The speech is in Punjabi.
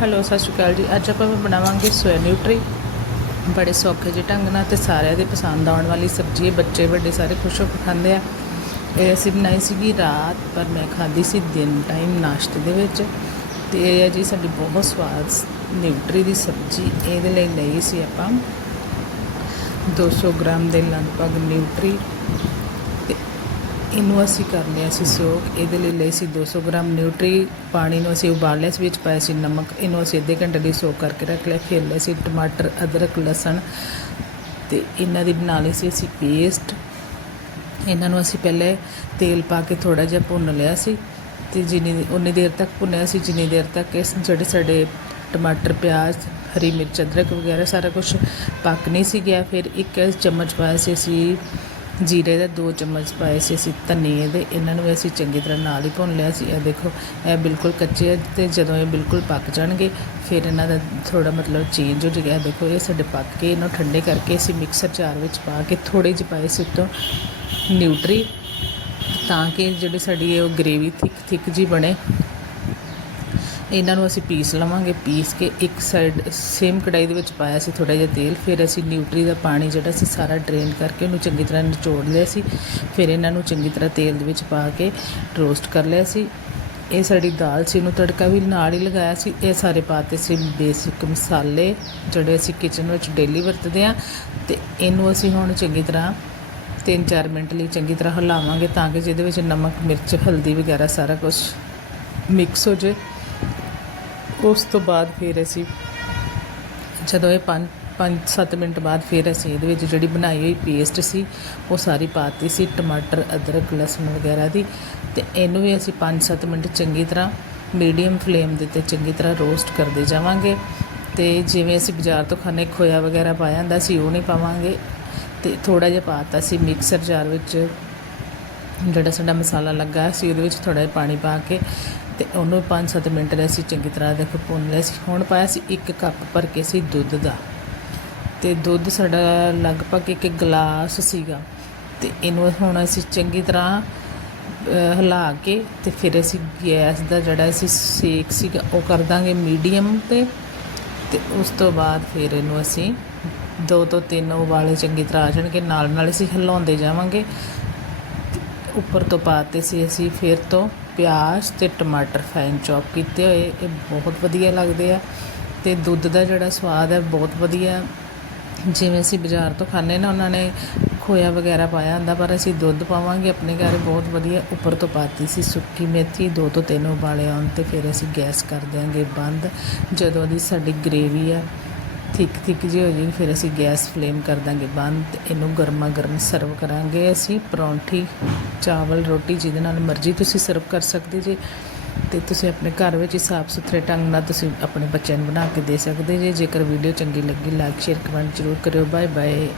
ਹੈਲੋ, ਸਤਿ ਸ਼੍ਰੀ ਅਕਾਲ ਜੀ। ਅੱਜ ਆਪਾਂ ਬਣਾਵਾਂਗੇ ਸੋਇਆ ਨਿਊਟਰੀ ਬੜੇ ਸੌਖੇ ਜਿਹੇ ਢੰਗ ਨਾਲ ਤੇ ਸਾਰਿਆਂ ਦੇ ਪਸੰਦ ਆਉਣ ਵਾਲੀ ਸਬਜ਼ੀ ਹੈ। ਬੱਚੇ ਵੱਡੇ ਸਾਰੇ ਖੁਸ਼ ਹੋ ਕੇ ਖਾਂਦੇ ਆ। ਇਹ ਅਸੀਂ ਬਣਾਈ ਸੀਗੀ ਰਾਤ, ਪਰ ਮੈਂ ਖਾਧੀ ਸੀ ਦਿਨ ਟਾਈਮ ਨਾਸ਼ਤੇ ਦੇ ਵਿੱਚ। ਤੇ ਇਹ ਹੈ ਜੀ ਸਾਡੀ ਬਹੁਤ ਸਵਾਦ ਨਿਊਟਰੀ ਦੀ ਸਬਜ਼ੀ। ਇਹਦੇ ਲਈ ਲਈ ਸੀ ਆਪਾਂ 200 ਗ੍ਰਾਮ ਦੇ ਲਗਭਗ ਨਿਊਟਰੀ ਇਹਨੂੰ ਅਸੀਂ ਕਰ ਲਿਆ ਸੀ ਸੋਕ, ਇਹਦੇ ਲਈ ਲਈ ਸੀ 200 ਗ੍ਰਾਮ ਨਿਊਟਰੀ ਪਾਣੀ ਨੂੰ ਅਸੀਂ ਉਬਾਲ ਲਿਆ ਸੀ, ਵਿੱਚ ਪਾਇਆ ਸੀ ਨਮਕ। ਇਹਨੂੰ ਅਸੀਂ ਅੱਧੇ ਘੰਟੇ ਲਈ ਸੋਕ ਕਰਕੇ ਰੱਖ ਲਿਆ, ਫਿਰ ਲਿਆ ਸੀ ਟਮਾਟਰ, ਅਦਰਕ, ਲਸਣ ਤੇ ਇਹਨਾਂ ਦੀ ਬਣਾ ਲਈ ਸੀ ਅਸੀਂ ਪੇਸਟ ਇਹਨਾਂ ਨੂੰ ਅਸੀਂ ਪਹਿਲੇ ਤੇਲ ਪਾ ਕੇ ਥੋੜਾ ਜਿਹਾ ਭੁੰਨ ਲਿਆ ਸੀ ਤੇ ਜਿੰਨੀ ਉਨੀ ਦੇਰ ਤੱਕ ਭੁੰਨਿਆ ਸੀ, ਜਿੰਨੀ ਦੇਰ ਤੱਕ ਇਸ ਜਿਹੜੇ ਸਾਡੇ ਟਮਾਟਰ, ਪਿਆਜ਼, ਹਰੀ ਮਿਰਚ, ਅਦਰਕ ਵਗੈਰਾ ਸਾਰਾ ਕੁਝ ਪੱਕ ਨਹੀਂ ਸੀ ਗਿਆ, ਫਿਰ ਇੱਕ ਚਮਚ ਪਾਇਆ ਸੀ ਅਸੀਂ ਜੀਰੇ ਦੇ ਦੋ ਚਮਚ ਪਾਏ ਸੀ ਅਸੀਂ ਧਨੀਏ ਦੇ, ਇਹਨਾਂ ਨੂੰ ਵੀ ਅਸੀਂ ਚੰਗੀ ਤਰ੍ਹਾਂ ਨਾਲ ਹੀ ਭੁੰਨ ਲਿਆ ਸੀ। ਇਹ ਦੇਖੋ, ਇਹ ਬਿਲਕੁਲ ਕੱਚੇ ਆ ਤੇ ਜਦੋਂ ਇਹ ਬਿਲਕੁਲ ਪੱਕ ਜਾਣਗੇ, ਫਿਰ ਇਹਨਾਂ ਦਾ ਥੋੜਾ ਮਤਲਬ ਚੇਂਜ ਹੋ ਜਾਏਗਾ। ਦੇਖੋ, ਇਹ ਸਾਡੇ ਪੱਕ ਕੇ ਇਹਨੂੰ ਠੰਡੇ ਕਰਕੇ ਅਸੀਂ ਮਿਕਸਰ ਜਾਰ ਵਿੱਚ ਪਾ ਕੇ ਥੋੜੇ ਜਿਹੇ ਪਾਏ ਸੀ ਉੱਤੋਂ ਨਿਊਟਰੀ ਤਾਂ ਕਿ ਜਿਹੜੀ ਸਾਡੀ ਇਹ ਗ੍ਰੇਵੀ ਥਿਕ ਥਿਕ ਜੀ ਬਣੇ। ਇਹਨਾਂ ਨੂੰ ਅਸੀਂ ਪੀਸ ਲਵਾਂਗੇ, ਪੀਸ ਕੇ ਇੱਕ ਸਾਈਡ ਸੇਮ ਕੜਾਈ ਦੇ ਵਿੱਚ ਪਾਇਆ ਸੀ ਥੋੜਾ ਜਿਹਾ ਤੇਲ, ਫਿਰ ਅਸੀਂ ਨਿਊਟਰੀ ਦਾ ਪਾਣੀ ਜਿਹੜਾ ਸੀ ਸਾਰਾ ਡਰੇਨ ਕਰਕੇ ਉਹਨੂੰ ਚੰਗੀ ਤਰ੍ਹਾਂ ਨਿਚੋੜ ਲਿਆ ਸੀ, ਫਿਰ ਇਹਨਾਂ ਨੂੰ ਚੰਗੀ ਤਰ੍ਹਾਂ ਤੇਲ ਦੇ ਵਿੱਚ ਪਾ ਕੇ ਰੋਸਟ ਕਰ ਲਿਆ ਸੀ। ਇਹ ਸਾਡੀ ਦਾਲ ਸੀ, ਇਹਨੂੰ ਤੜਕਾ ਵੀ ਨਾਲ ਹੀ ਲਗਾਇਆ ਸੀ। ਇਹ ਸਾਰੇ ਪਾਤੇ ਸੀ ਬੇਸਿਕ ਮਸਾਲੇ, ਜਿਹੜੇ ਅਸੀਂ ਕਿਚਨ ਵਿੱਚ ਡੇਲੀ ਵਰਤਦੇ ਆ ਤੇ ਇਹਨੂੰ ਅਸੀਂ ਹੁਣ ਚੰਗੀ ਤਰ੍ਹਾਂ 3-4 ਮਿੰਟ ਲਈ ਚੰਗੀ ਤਰ੍ਹਾਂ ਹਿਲਾਵਾਂਗੇ ਤਾਂ ਕਿ ਜਿਹਦੇ ਵਿੱਚ ਨਮਕ, ਮਿਰਚ, ਹਲਦੀ ਵਗੈਰਾ ਸਾਰਾ ਕੁਝ ਮਿਕਸ ਹੋ ਜੇ ਉਸ ਤੋਂ ਬਾਅਦ ਫਿਰ ਅਸੀਂ ਜਦੋਂ ਇਹ 5 5-7 ਮਿੰਟ ਬਾਅਦ ਫਿਰ ਅਸੀਂ ਇਹਦੇ ਵਿੱਚ ਜਿਹੜੀ ਬਣਾਈ ਹੋਈ ਪੇਸਟ ਸੀ, ਉਹ ਸਾਰੀ ਪਾਤੀ ਸੀ, ਟਮਾਟਰ, ਅਦਰਕ, ਲਸਣ ਵਗੈਰਾ ਦੀ ਤੇ ਇਹਨੂੰ ਵੀ ਅਸੀਂ 5-7 ਮਿੰਟ ਚੰਗੀ ਤਰ੍ਹਾਂ ਮੀਡੀਅਮ ਫਲੇਮ ਦੇ ਉੱਤੇ ਚੰਗੀ ਤਰ੍ਹਾਂ ਰੋਸਟ ਕਰਦੇ ਜਾਵਾਂਗੇ ਤੇ ਜਿਵੇਂ ਅਸੀਂ ਬਾਜ਼ਾਰ ਤੋਂ ਖਾਣੇ ਖੋਇਆ ਵਗੈਰਾ ਪਾਇਆ ਹੁੰਦਾ ਸੀ, ਉਹ ਨਹੀਂ ਪਾਵਾਂਗੇ ਤੇ ਥੋੜਾ ਜਿਹਾ ਪਾਤਾ ਸੀ ਮਿਕਸਰ ਜਾਰ ਵਿੱਚ ਜਿਹੜਾ ਸਾਡਾ ਮਸਾਲਾ ਲੱਗਾ ਸੀ ਉਹਦੇ ਵਿੱਚ ਥੋੜਾ ਜਿਹਾ ਪਾਣੀ ਪਾ ਕੇ ਤੇ ਉਹਨੂੰ 5-7 ਮਿੰਟ ਲਈ ਅਸੀਂ ਚੰਗੀ ਤਰ੍ਹਾਂ ਦੇਖੋ ਭੁੰਨ ਲਿਆ ਸੀ। ਹੁਣ ਪਾਇਆ ਸੀ ਇੱਕ ਕੱਪ ਭਰ ਕੇ ਸੀ ਦੁੱਧ ਦਾ। ਤੇ ਦੁੱਧ ਸਾਡਾ ਲਗਭਗ ਇੱਕ ਗਲਾਸ ਸੀਗਾ। ਤੇ ਇਹਨੂੰ ਹੁਣ ਅਸੀਂ ਚੰਗੀ ਤਰ੍ਹਾਂ ਹਿਲਾ ਕੇ ਤੇ ਫਿਰ ਅਸੀਂ ਗੈਸ ਦਾ ਜਿਹੜਾ ਅਸੀਂ ਸੇਕ ਸੀਗਾ, ਉਹ ਕਰ ਦਾਂਗੇ ਮੀਡੀਅਮ ਤੇ। ਤੇ ਉਸ ਤੋਂ ਬਾਅਦ ਫਿਰ ਇਹਨੂੰ ਅਸੀਂ ਦੋ ਤੋਂ ਤਿੰਨ ਉਬਾਲੇ ਚੰਗੀ ਤਰ੍ਹਾਂ ਆ ਜਾਣਗੇ। ਨਾਲ ਨਾਲ ਅਸੀਂ ਹਿਲਾਉਂਦੇ ਜਾਵਾਂਗੇ। ਉੱਪਰ ਤੋਂ ਪਾਤੇ ਸੀ ਅਸੀਂ, ਫਿਰ ਤੋਂ ਪਿਆਜ਼ ਤੇ ਟਮਾਟਰ ਫਾਈਨ ਚੌਪ ਕੀਤੇ ਹੋਏ। ਇਹ ਬਹੁਤ ਵਧੀਆ ਲੱਗਦੇ ਆ ਤੇ ਦੁੱਧ ਦਾ ਜਿਹੜਾ ਸਵਾਦ ਹੈ, ਬਹੁਤ ਵਧੀਆ। ਜਿਵੇਂ ਅਸੀਂ ਬਾਜ਼ਾਰ ਤੋਂ ਖਾਂਦੇ ਨਾ, ਉਹਨਾਂ ਨੇ ਖੋਇਆ ਵਗੈਰਾ ਪਾਇਆ ਹੁੰਦਾ, ਪਰ ਅਸੀਂ ਦੁੱਧ ਪਾਵਾਂਗੇ ਆਪਣੇ ਘਰ, ਬਹੁਤ ਵਧੀਆ। ਉੱਪਰ ਤੋਂ ਪਾਤੀ ਸੀ ਸੁੱਕੀ ਮੇਥੀ, ਦੋ ਤੋਂ ਤਿੰਨ ਉਬਾਲੇ ਆਉਣ ਤੇ ਫਿਰ ਅਸੀਂ ਗੈਸ ਕਰ ਦਿਆਂਗੇ ਬੰਦ। ਜਦੋਂ ਦੀ ਸਾਡੀ ਗ੍ਰੇਵੀ ਆ ਥਿੱਕ ਥਿੱਕ ਜਿਹੀ ਹੋ ਜਾਏਗੀ, ਫਿਰ ਅਸੀਂ ਗੈਸ ਫਲੇਮ ਕਰ ਦਾਂਗੇ ਬੰਦ ਤੇ ਇਹਨੂੰ ਗਰਮਾ ਗਰਮ ਸਰਵ ਕਰਾਂਗੇ ਅਸੀਂ, ਪਰੌਂਠੀ, ਚਾਵਲ, ਰੋਟੀ ਜਿਹਦੇ ਨਾਲ ਮਰਜ਼ੀ ਤੁਸੀਂ ਸਰਵ ਕਰ ਸਕਦੇ ਜੇ ਤੇ ਤੁਸੀਂ ਆਪਣੇ ਘਰ ਵਿੱਚ ਹੀ ਸਾਫ਼ ਸੁਥਰੇ ਢੰਗ ਨਾਲ ਤੁਸੀਂ ਆਪਣੇ ਬੱਚਿਆਂ ਨੂੰ ਬਣਾ ਕੇ ਦੇ ਸਕਦੇ ਜੇ। ਜੇਕਰ ਵੀਡੀਓ ਚੰਗੀ ਲੱਗੀ ਲਾਈਕ ਸ਼ੇਅਰ ਕਮੈਂਟ ਜ਼ਰੂਰ ਕਰਿਓ। Bye bye